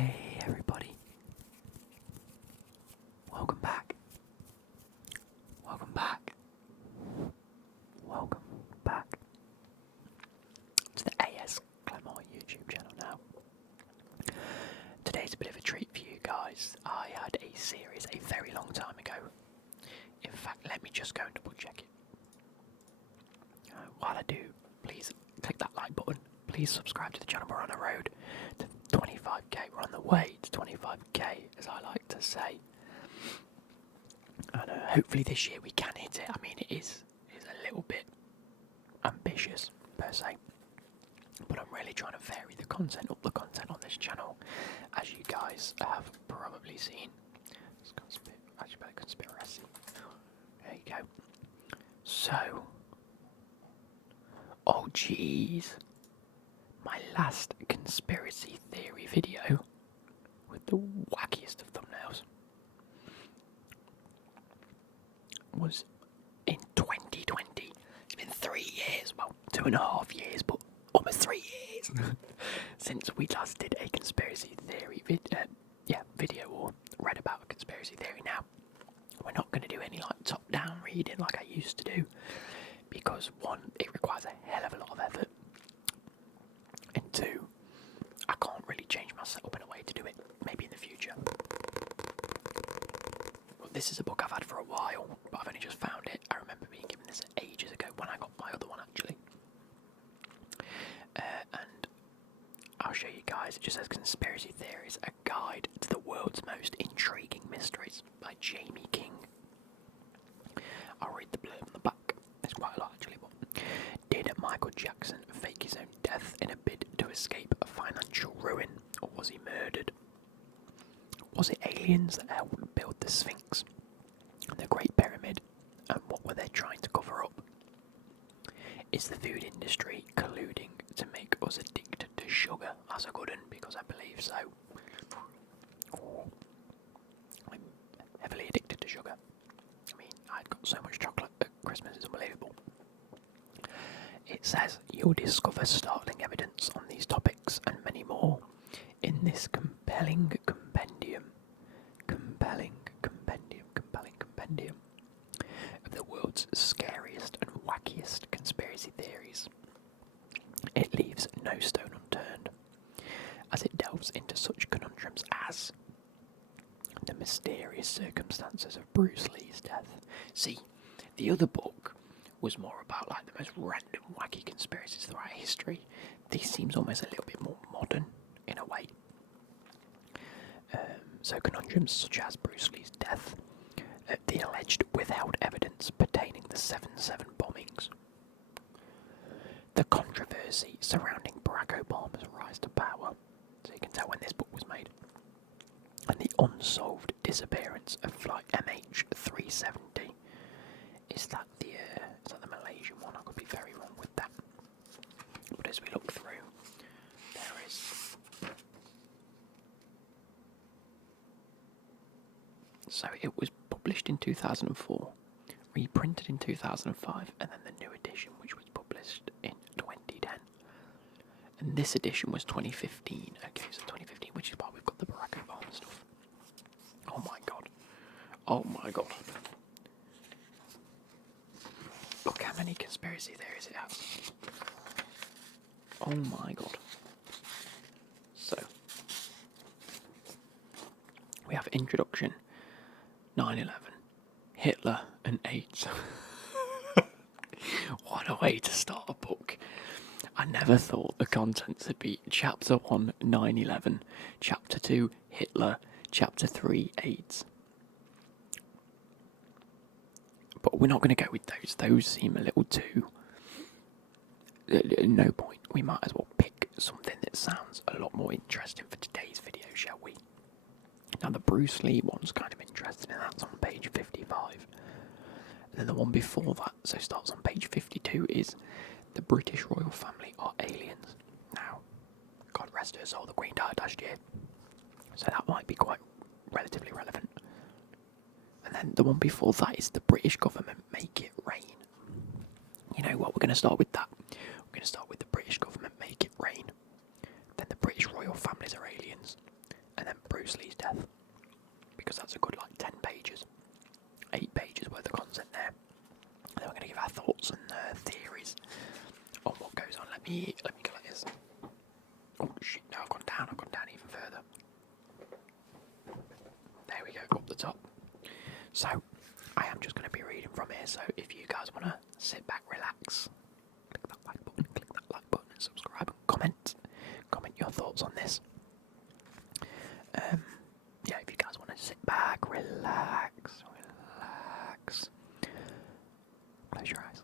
Hey everybody, welcome back, welcome back, welcome back to the AS Clement YouTube channel now. Today's a bit of a treat for you guys. I had a series a very long time ago. In fact, let me just go and double check it. While I do, please click that like button. Please subscribe to the channel. We're on the road to 25k. We're on the way to 25k, as I like to say. And hopefully this year we can hit it. I mean, it is a little bit ambitious per se, but I'm really trying to vary the content, up the content on this channel, as you guys have probably seen. It's actually a conspiracy. There you go. So, oh jeez, my last conspiracy theory video with the wackiest of thumbnails was in 2020. It's been 3 years, well, 2.5 years, but almost 3 years since we last did a conspiracy theory video or read about a conspiracy theory. Now, we're not going to do any like top-down reading like I used to do, because one, it requires a hell of a lot of effort, and two, I can't really change my setup in a way to do it, maybe in the future. Well, this is a book I've had for a while, but I've only just found it. I remember being given this ages ago when I got my other one, actually. And I'll show you guys. It just says Conspiracy Theories, a guide to the world's most intriguing mysteries by Jamie King. I'll read the blurb on the back. There's quite a lot, actually. But did Michael Jackson fake his own death in a bid to escape a financial ruin, or was he murdered? Was it aliens that helped build the Sphinx and the Great Pyramid, and what were they trying to cover up? Is the food industry colluding to make us addicted to sugar? That's a good one, because I believe so. I'm heavily addicted to sugar. I mean, I've got so much chocolate at Christmas, it's unbelievable. It says, you'll discover startling evidence on these topics and many more in this compelling compendium of the world's scariest and wackiest conspiracy theories. It leaves no stone unturned, as it delves into such conundrums as the mysterious circumstances of Bruce Lee's death. See, the other book was more about like the most random wacky conspiracies throughout history. This seems almost a little bit more modern in a way. So conundrums such as Bruce Lee's death, the alleged withheld evidence pertaining the 7/7 bombings, the controversy surrounding Barack Obama's rise to power, so you can tell when this book was made, and the unsolved disappearance of flight MH370. Is that the Malaysian one? I could be very wrong with that. But as we look through, there is. So it was published in 2004, reprinted in 2005, and then the new edition, which was published in 2010. And this edition was 2015. Okay, so 2015, which is why we've got the Barack Obama stuff. Oh my god. Oh my god. Look how many conspiracy theories it has. Oh my god. So, we have introduction, 9/11, Hitler and AIDS. What a way to start a book. I never thought the contents would be Chapter 1, 9/11, Chapter 2, Hitler, Chapter 3, AIDS. But we're not going to go with those. Those seem a little too... no point. We might as well pick something that sounds a lot more interesting for today's video, shall we? Now, the Bruce Lee one's kind of interesting, and that's on page 55. And then the one before that, so starts on page 52, is the British royal family are aliens. Now, God rest her soul, the Queen died last year, so that might be quite relatively relevant. And then the one before that is the British government make it rain. You know what, we're going to start with that. We're going to start with the British government make it rain. Then the British royal families are aliens. Bruce Lee's death, because that's a good 10 pages, 8 pages worth of content there. And then we're going to give our thoughts and theories on what goes on. Let me go like this. Oh shit! No, I've gone down even further. There we go, up the top. So I am just going to be reading from here. So if you guys want to sit back, relax, click that like button, and subscribe, and comment your thoughts on this. Yeah, if you guys want to sit back, relax, close your eyes,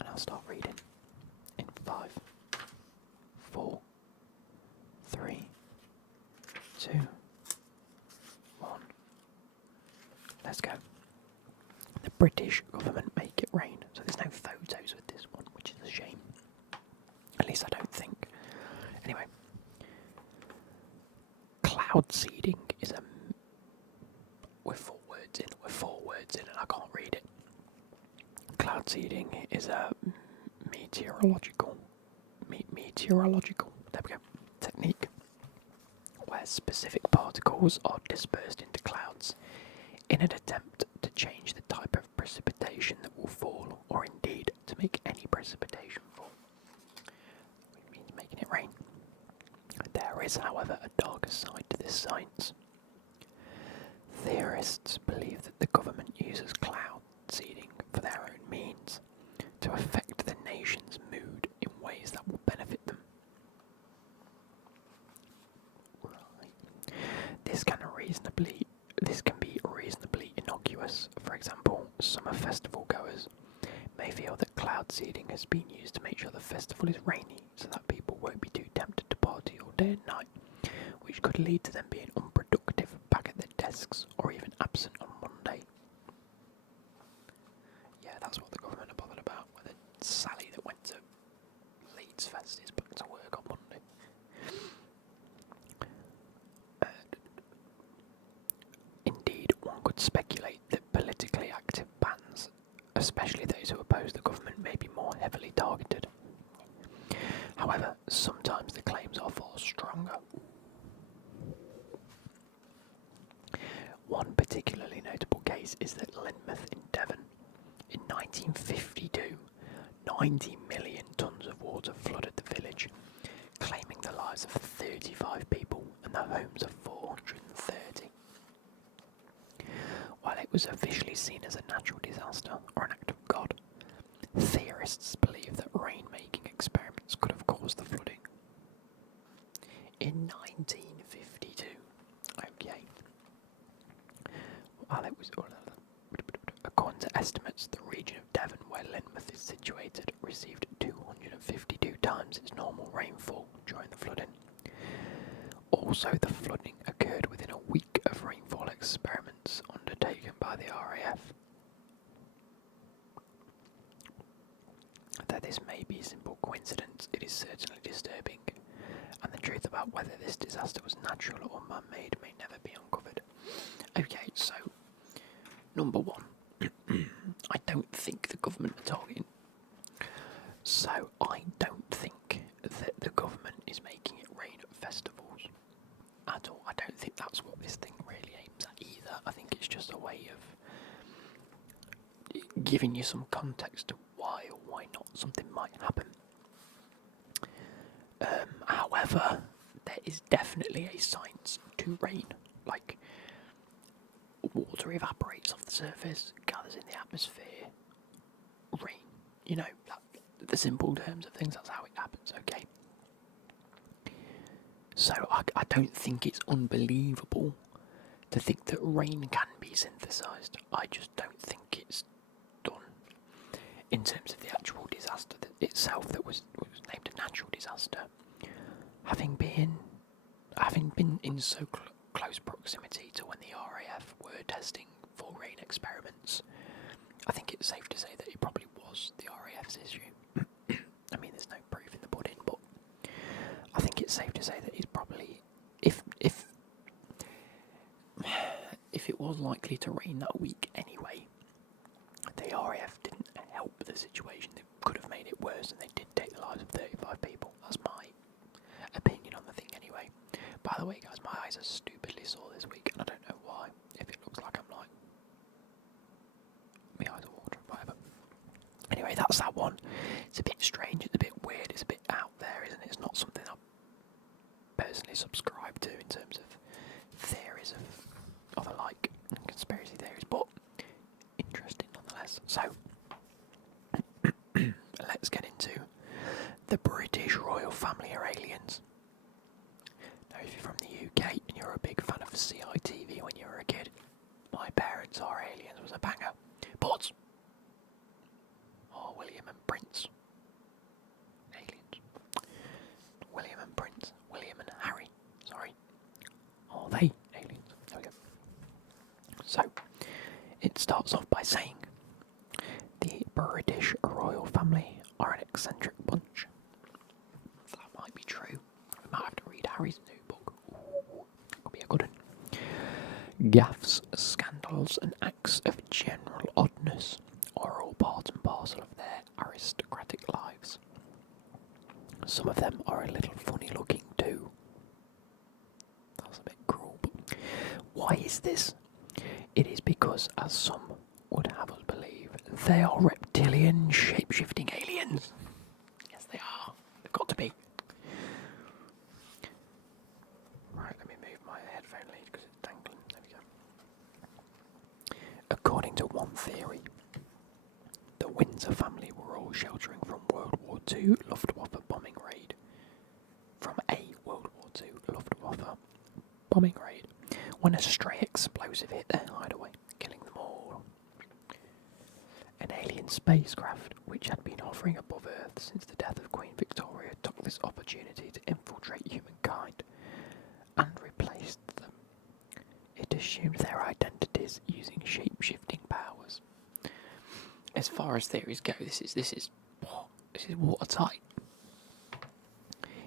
and I'll start reading in 5, 4, 3, 2, 1. Let's go. The British government make it rain. So there's no photos with this one, which is a shame. At least I don't think. Anyway. Cloud seeding is a... We're 4 words in and I can't read it. Cloud seeding is a meteorological, there we go, technique where specific particles are dispersed into clouds in an attempt to change the type of precipitation that will fall, or indeed to make any precipitation fall, which means making it rain. There is, however, a darker side to this science. Theorists believe that the government uses cloud seeding for their own means to affect the nation's mood in ways that will benefit them. Right. This can be reasonably innocuous. For example, summer festival goers may feel that cloud seeding has been used to make sure the festival is rainy so that people won't be too tempted to party all day and night, which could lead to them being unproductive back at their desks or even absent on Monday. Yeah, that's what the government are bothered about, whether Sally that went to Leeds Fest is back to work on Monday. Indeed, one could speculate that politically active bands, especially those who oppose the government, may be more heavily targeted. However, sometimes the claims are far stronger. One particularly notable case is that Lynmouth in Devon. In 1952, 90 million tonnes of water flooded the village, claiming the lives of 35 people and the homes of 430. While it was officially seen as a natural disaster or an act of God, theorists believe that rain-making experiments could have caused the flooding. In 1952, okay, while it was, according to estimates, the region of Devon where Lynmouth is situated received 252 times its normal rainfall during the flooding. Also, the flooding occurred within a week of rainfall experiments undertaken by the RAF. Though this may be a simple coincidence, it is certainly disturbing, and the truth about whether this disaster was natural or man-made may never be uncovered. Okay, so, number 1, I don't think the government are targeting. So, I don't think that the government is making it rain at festivals at all. I don't think that's what this thing really aims at either. I think it's just a way of giving you some context to why or why not something might happen. However, there is definitely a science to rain. Like, water evaporates off the surface, gathers in the atmosphere, rain. You know, the simple terms of things, that's how it happens, okay? So I don't think it's unbelievable to think that rain can be synthesised. I just don't think it's done in terms of the actual disaster itself that was named a natural disaster. Having been in so close proximity to when the RAF were testing for rain experiments, I think it's safe to say that it probably was the RAF's issue. I mean, there's no proof in the pudding, but I think it's safe to say that it's probably, if it was likely to rain that week anyway, the RAF didn't help the situation. They could have made it worse, and they did take the lives of 35 people. That's my opinion on the thing anyway. By the way, guys, my eyes are stupidly sore this week, and I don't know why. If it looks like I'm like, my eyes are watering, whatever. Anyway, that's that one. It's a bit strange, it's a bit weird, it's a bit out there, isn't it? It's not something I personally subscribe to in terms of theories of a like conspiracy theories, but interesting nonetheless. So let's get into the British royal family are aliens. Now, if you're from the UK and you're a big fan of CITV when you were a kid, My Parents Are Aliens was a banger. But William and Prince. Aliens. William and Prince. William and Harry. Sorry. Are they aliens? There we go. So, it starts off by saying the British royal family are an eccentric bunch. That might be true. We might have to read Harry's new book. Ooh, that could be a good one. Gaffes, scandals, and acts of general oddness are all part and parcel of their aristocratic lives. Some of them are a little funny looking too. That's a bit cruel, but why is this? It is because, as some would have us believe, they are reptilian shape-shifting aliens. Yes, they are. They've got to be. Right, let me move my headphone lead because it's dangling. There we go. According to one theory, the Windsor family were all sheltering from World War II Luftwaffe bombing raid. From a World War II Luftwaffe bombing raid, when a stray explosive hit their hideaway, killing them all. An alien spacecraft, which had been hovering above Earth since the death of Queen Victoria, took this opportunity to infiltrate humankind and replaced them. It assumed their identities using shape-shifting powers. As far as theories go, this is watertight.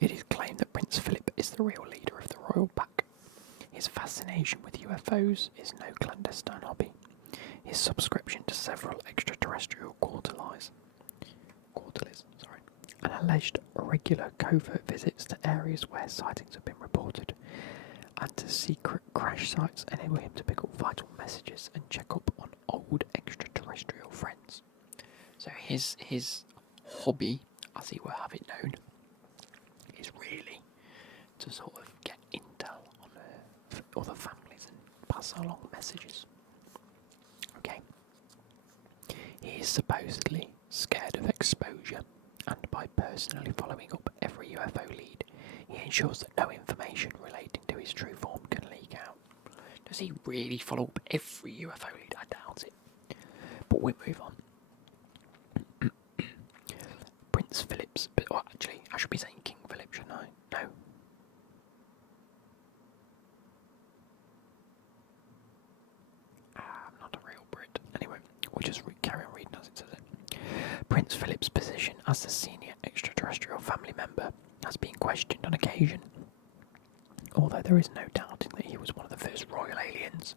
It is claimed that Prince Philip is the real leader of the royal pack. His fascination with UFOs is no clandestine hobby. His subscription to several extraterrestrial quarterlies, and alleged regular covert visits to areas where sightings have been reported, and to secret crash sites enable him to pick up vital messages and check up on old extraterrestrial friends. So his hobby, as he will have it known, is really to sort of get intel on other families and pass along messages. Okay. He is supposedly scared of exposure, and by personally following up every UFO lead, he ensures that no information relating to his true form can leak out. Does he really follow up every UFO lead? I doubt it. But we move on. Prince Philip's, well, actually, I should be saying King Philip, shouldn't I? No. I'm not a real Brit. Anyway, we'll just carry on reading as it says it. Prince Philip's position as the senior extraterrestrial family member has been questioned on occasion. Although there is no doubting that he was one of the first royal aliens,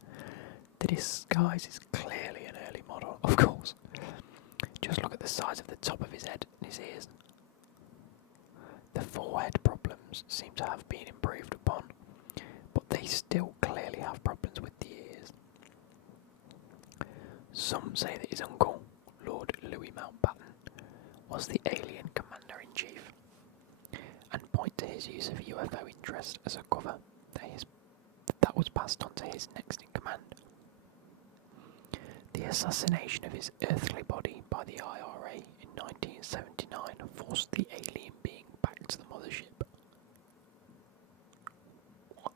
the disguise is clearly an early model, of course. Just look at the size of the top of his head and his ears. The forehead problems seem to have been improved upon, but they still clearly have problems with the ears. Some say that his uncle, Lord Louis Mountbatten, was the alien commander-in-chief, and point to his use of UFO interest as a cover that was passed on to his next-in-command. The assassination of his earthly body by the IRA in 1979 forced the alien being back to the mothership. What?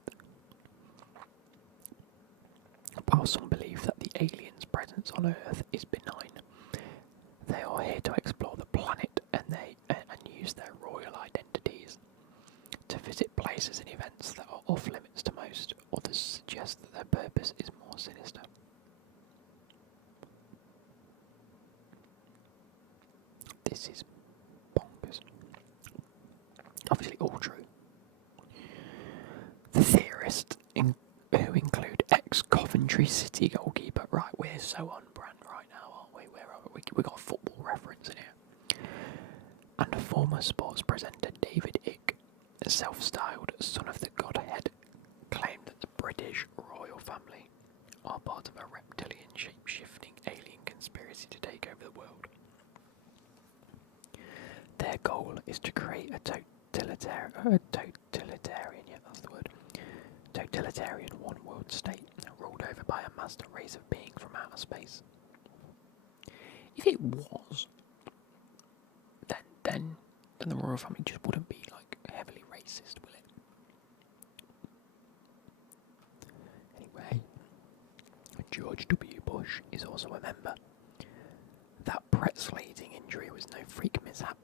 While some believe that the aliens' presence on Earth is benign, they are here to explore the planet and use their royal identities to visit places and events that are off limits to most. Others suggest that their purpose is more sinister. This is bonkers. Obviously all true. The theorists who include ex-Coventry City goalkeeper, right, we're so on brand right now, aren't we? We got a football reference in here. And former sports presenter David Icke, self-styled son of the Godhead shape-shifting alien conspiracy to take over the world. Their goal is to create a totalitarian one-world state ruled over by a master race of beings from outer space. If it was, then the royal family just wouldn't be like heavily racist, will it? Anyway, George W. Bush is also a member. That Presley-eating injury was no freak mishap.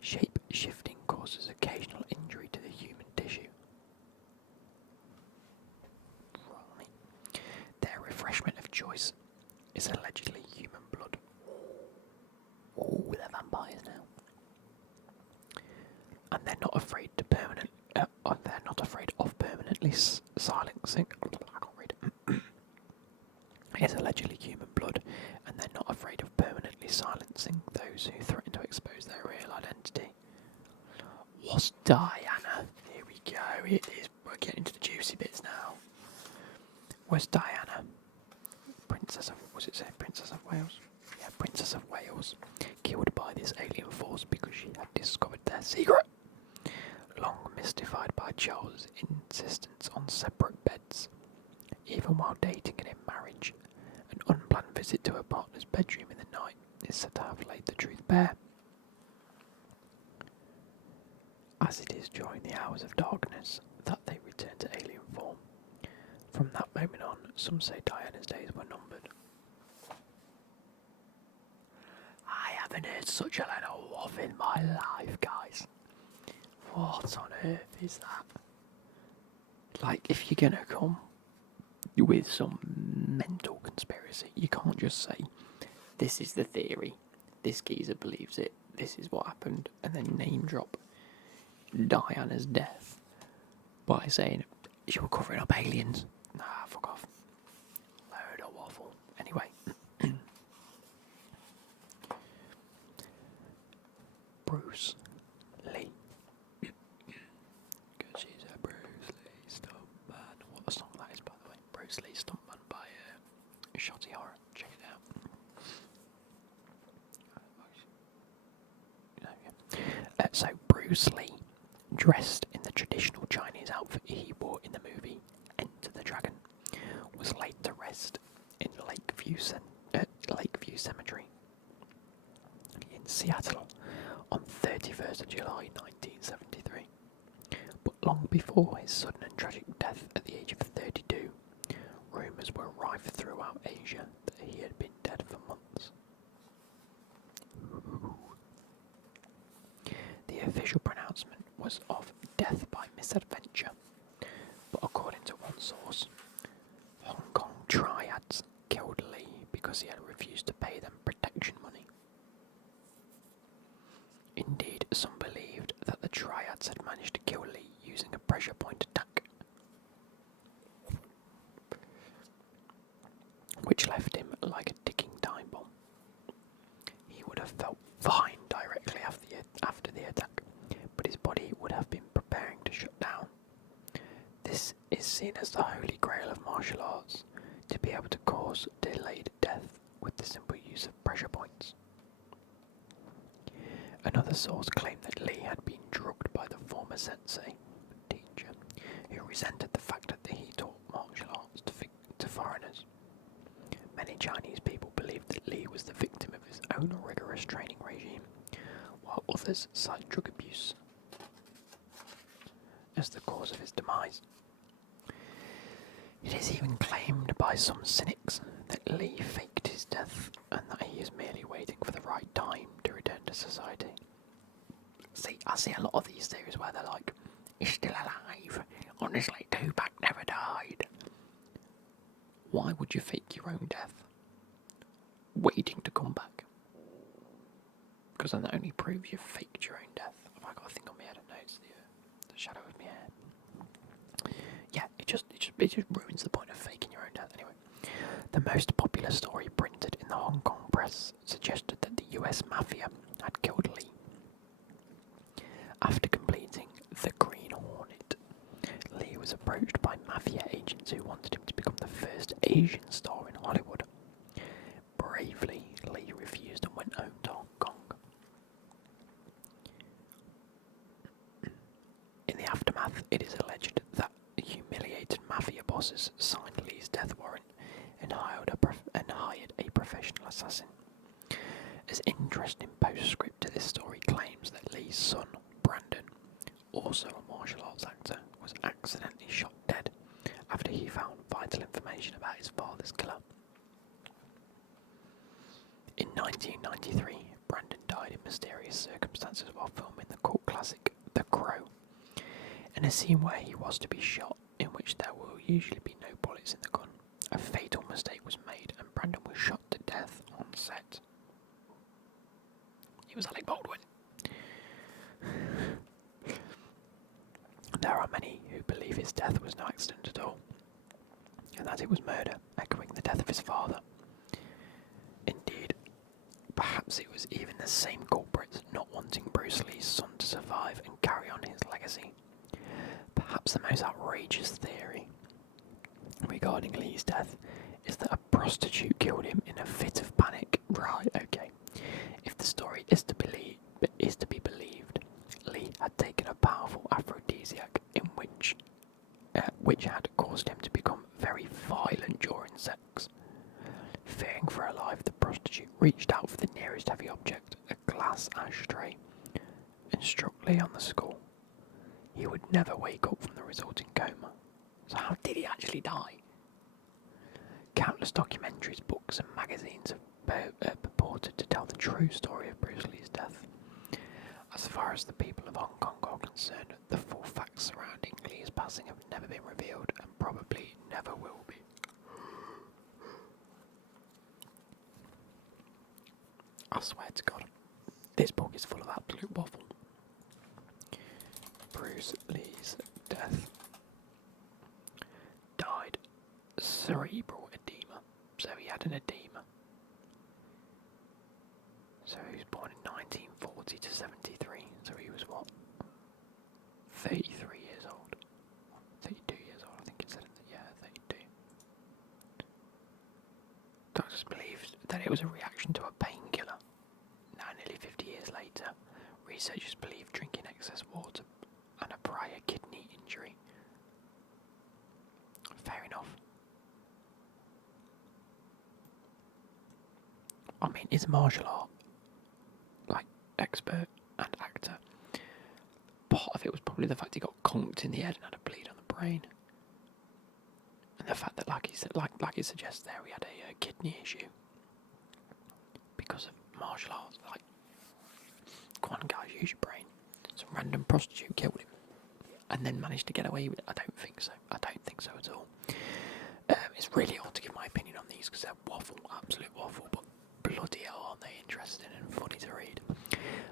Shape-shifting causes occasional injury to the human tissue. Right. Their refreshment of choice is allegedly human blood. Oh, they're vampires now. And they're not afraid to they're not afraid of permanently silencing. I can't read. It's allegedly human blood, and they're not afraid of permanently silencing those who threaten to expose their real identity. What's Diana? Here we go. It is. We're getting into the juicy bits now. Where's Diana? Princess of Wales? Yeah, Princess of Wales. Killed by this alien force because she had discovered their secret. Long mystified by Charles' insistence on separate beds. Even while dating and in marriage, an unplanned visit to her partner's bedroom in the night is said to have laid the truth bare. As it is during the hours of darkness that they return to alien form. From that moment on, some say Diana's days were numbered. I haven't heard such a lot of waff in my life, guys. What on earth is that? Like, if you're gonna come with some mental conspiracy, you can't just say, this is the theory, this geezer believes it, this is what happened, and then name drop Diana's death by saying she was covering up aliens. Nah, fuck off. Load of waffle. Anyway. Bruce Lee. Because she's a Bruce Lee stuntman. What a song that is, by the way. Bruce Lee stuntman by Shotty Horror. Check it out. So Bruce Lee, dressed in the traditional Chinese outfit he wore in the movie Enter the Dragon, was laid to rest in Lakeview Cemetery in Seattle on 31st of July 1973. But long before his sudden and tragic death at the age of 32, rumours were rife throughout Asia that he had been dead for months. The official pronouncement was of death by misadventure, but according to one source, Hong Kong triads killed Lee because he had refused to pay them protection money. Indeed, some believed that the triads had managed to kill Lee using a pressure point attack, which left him like a ticking time bomb. He would have felt fine directly after the attack, but his body would have been preparing to shut down. This is seen as the holy grail of martial arts, to be able to cause delayed death with the simple use of pressure points. Another source claimed that Lee had been drugged by the former sensei, teacher, who resented the fact that he taught martial arts to foreigners. Many Chinese people believed that Lee was the victim of his own rigorous training regime, while others cite drug abuse as the cause of his demise. It is even claimed by some cynics that Lee faked his death and that he is merely waiting for the right time to return to society. See, I see a lot of these theories where they're like, he's still alive, honestly, Tupac never died. Why would you fake your own death? Waiting to come back. Because then that only proves you faked your own death. Have I got a thing on my head? No, it's the shadow of my hair. Yeah, it just ruins the point of faking your own death anyway. The most popular story printed in the Hong Kong press suggested that the US Mafia had killed Lee. After completing The Green Hornet, Lee was approached by Mafia agents who wanted him to become the first Asian star in Hollywood. In the aftermath, it is alleged that humiliated mafia bosses signed Lee's death warrant and hired a professional assassin. As interesting postscript to this story claims that Lee's son, Brandon, also a martial arts actor, was accidentally shot dead after he found vital information about his father's killer. In 1993, Brandon died in mysterious circumstances while filming the cult classic The Crow, in a scene where he was to be shot, in which there will usually be no bullets in the gun. A fatal mistake was made and Brandon was shot to death on set. He was Alec Baldwin. There are many who believe his death was no accident at all, and that it was murder, echoing the death of his father. Indeed, perhaps it was even the same culprits not wanting Bruce Lee's son to survive and carry on his legacy. Perhaps the most outrageous theory regarding Lee's death is that a prostitute killed him in a fit of panic. Right, okay. If the story is to be believed, Lee had taken a powerful aphrodisiac which had caused him to become very violent during sex. Fearing for her life, the prostitute reached out for the nearest heavy object, a glass ashtray, and struck Lee on the skull. He would never wake up from the resulting coma. So how did he actually die? Countless documentaries, books and magazines have purported to tell the true story of Bruce Lee's death. As far as the people of Hong Kong are concerned, the full facts surrounding Lee's passing have never been revealed and probably never will be. I swear to God, this book is full of absolute waffle. Bruce Lee's death. Died cerebral edema. So he had an edema. So he was born in 1940 to 73. So he was what? 33 years old. 32 years old, I think it said. Yeah, 32. Doctors believed that it was a reaction to a painkiller. Now, nearly 50 years later, researchers believe drinking excess water and a prior kidney injury. Fair enough. I mean, he's a martial art expert and actor. Part of it was probably the fact he got conked in the head and had a bleed on the brain, and the fact that, like it suggests there, he had a kidney issue because of martial arts. Like, come on, guys, use your brain. Some random prostitute killed him and then managed to get away with it. I don't think so. I don't think so at all. It's really hard to give my opinion on these because they're waffle, absolute waffle, but bloody hell aren't they interesting and funny to read.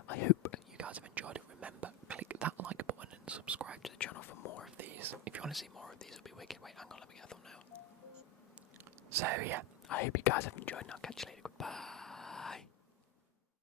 I hope you guys have enjoyed it. Remember, click that like button and subscribe to the channel for more of these. If you want to see more of these, it'll be wicked. Wait, hang on, let me get a thumbnail. So yeah, I hope you guys have enjoyed and I'll catch you later. Goodbye.